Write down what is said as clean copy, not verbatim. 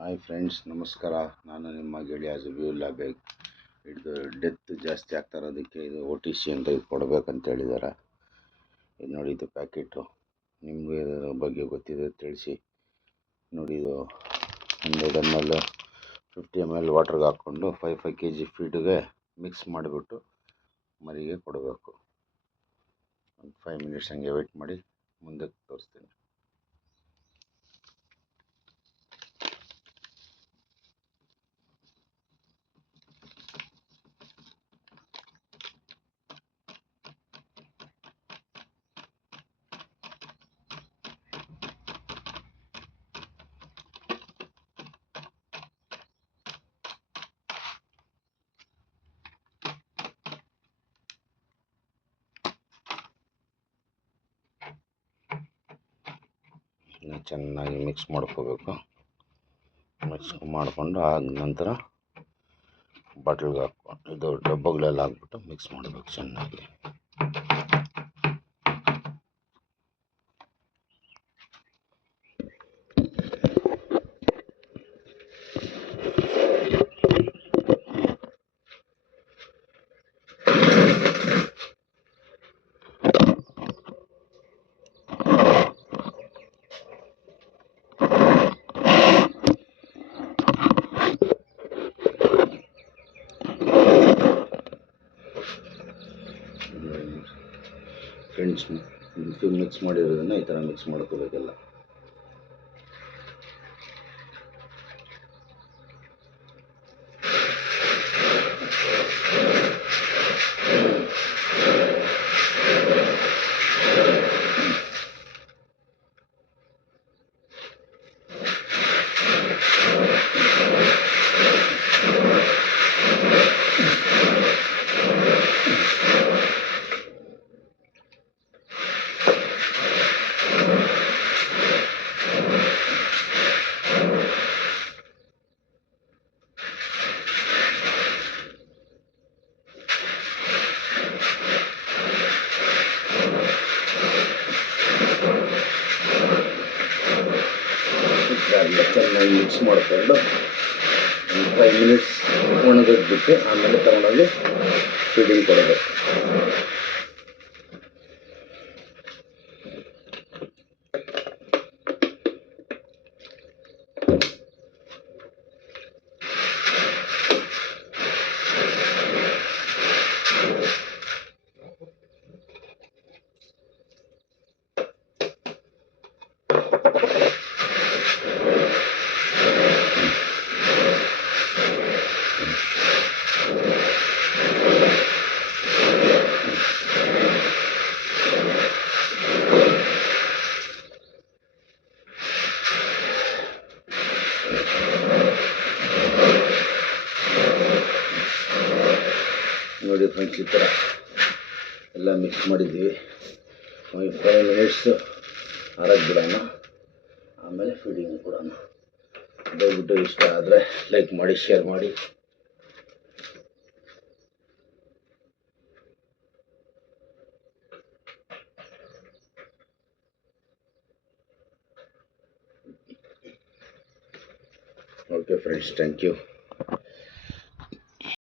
Hi friends, ನಮಸ್ಕಾರ. ನಾನು ನಿಮ್ಮ ಗೆಳೆಯ ಜಬೀವುಲ್ಲಾ ಬೇಗ್. ಇದು ಡೆತ್ ಜಾಸ್ತಿ ಆಗ್ತಾ ಇರೋದಕ್ಕೆ ಇದು OTC ಅಂತ ಇದು ಕೊಡಬೇಕಂತ ಹೇಳಿದ್ದಾರೆ. ಇದು ನೋಡಿ, ಇದು ಪ್ಯಾಕೆಟು. ನಿಮಗೆ ಇದರ ಬಗ್ಗೆ ಗೊತ್ತಿದೆ ತಿಳಿಸಿ. ನೋಡಿ, ಇದು 100 ml 50 ml ವಾಟ್ರಿಗೆ ಹಾಕ್ಕೊಂಡು 5 kg ಫೀಡ್ಗೆ ಮಿಕ್ಸ್ ಮಾಡಿಬಿಟ್ಟು ಮರಿಗೆ ಕೊಡಬೇಕು. ಒಂದು 5 ಮಿನಿಟ್ಸ್ ಹಂಗೆ ವೆಯ್ಟ್ ಮಾಡಿ, ಮುಂದಕ್ಕೆ ತೋರಿಸ್ತೀನಿ. ಚೆನ್ನಾಗಿ ಮಿಕ್ಸ್ ಮಾಡ್ಕೋಬೇಕು. ಮಿಕ್ಸ್ ಮಾಡಿಕೊಂಡು ಆದ ನಂತರ ಬಾಟ್ಲಿಗೆ ಹಾಕ್ಕೊಂಡು ಇದು ಡಬ್ಬಗಳೆಲ್ಲ ಹಾಕ್ಬಿಟ್ಟು ಮಿಕ್ಸ್ ಮಾಡಬೇಕು ಚೆನ್ನಾಗಿ. ಫ್ರೆಂಡ್ಸ್, ಮಿಕ್ಸ್ ಮಾಡಿರೋದನ್ನು ಈ ಥರ ಮಿಕ್ಸ್ ಮಾಡ್ಕೋಬೇಕೆಲ್ಲ. ಚೆನ್ನಾಗಿ ಮಿಕ್ಸ್ ಮಾಡಿಕೊಂಡು ಒಂದು 5 ಮಿನಿಟ್ಸ್ ಒಣಗೋದು ಬಿಟ್ಟು ಆಮೇಲೆ ತಗೊಂಡೋಗಿ ಫೀಡಿಂಗ್ ಕೊಡಬೇಕು. ನೋಡಿ ಫ್ರೆಂಡ್ಸ್, ಈ ಥರ ಎಲ್ಲ ಮಿಕ್ಸ್ ಮಾಡಿದ್ದೀವಿ. 5 ಮಿನಿಟ್ಸ್ ಆರಕ್ಕೆ ಬಿಡೋಣ, ಆಮೇಲೆ ಫೀಡಿಂಗ್ ಕೊಡೋಣ. ದಯವಿಟ್ಟು ಇಷ್ಟ ಆದರೆ ಲೈಕ್ ಮಾಡಿ, ಶೇರ್ ಮಾಡಿ. Okay friends, thank you.